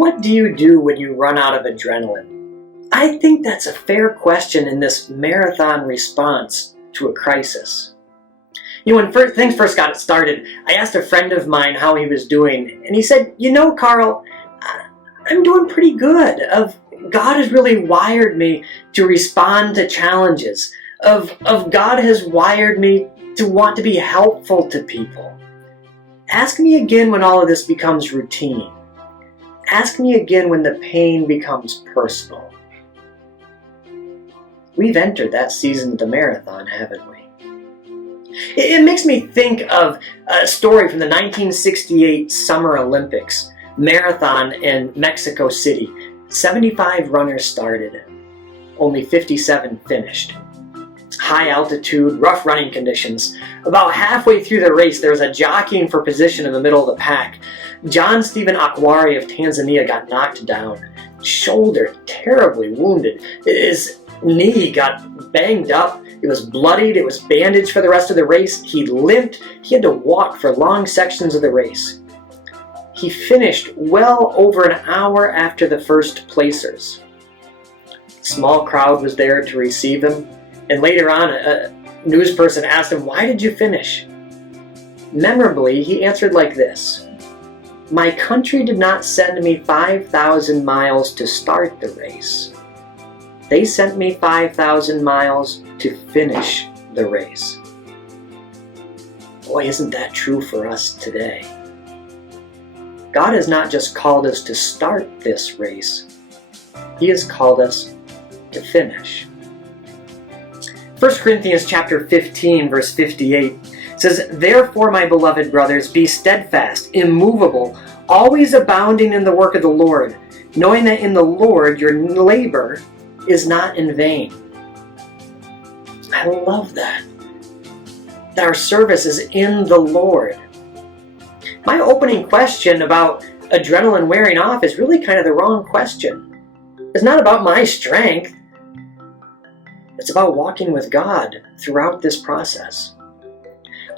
What do you do when you run out of adrenaline? I think that's a fair question in this marathon response to a crisis. When things first got started, I asked a friend of mine how he was doing, and he said, Carl, I'm doing pretty good. God has really wired me to respond to challenges. God has wired me to want to be helpful to people. Ask me again when all of this becomes routine. Ask me again when the pain becomes personal. We've entered that season of the marathon, haven't we? It makes me think of a story from the 1968 Summer Olympics marathon in Mexico City. 75 runners started, only 57 finished. High altitude, rough running conditions. About halfway through the race, there was a jockeying for position in the middle of the pack. John Stephen Akwari of Tanzania got knocked down. Shoulder terribly wounded. His knee got banged up. It was bloodied. It was bandaged for the rest of the race. He limped. He had to walk for long sections of the race. He finished well over an hour after the first placers. A small crowd was there to receive him. And later on, a news person asked him, "Why did you finish?" Memorably, he answered like this: "My country did not send me 5,000 miles to start the race. They sent me 5,000 miles to finish the race." Boy, isn't that true for us today? God has not just called us to start this race. He has called us to finish. 1 Corinthians chapter 15, verse 58 says, "Therefore, my beloved brothers, be steadfast, immovable, always abounding in the work of the Lord, knowing that in the Lord your labor is not in vain." I love that. That our service is in the Lord. My opening question about adrenaline wearing off is really kind of the wrong question. It's not about my strength. It's about walking with God throughout this process.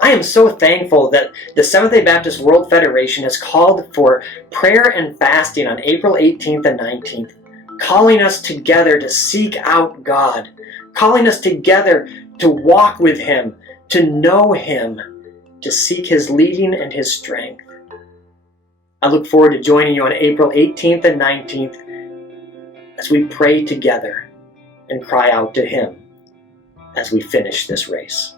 I am so thankful that the Seventh-day Baptist World Federation has called for prayer and fasting on April 18th and 19th, calling us together to seek out God, calling us together to walk with Him, to know Him, to seek His leading and His strength. I look forward to joining you on April 18th and 19th as we pray together and cry out to Him as we finish this race.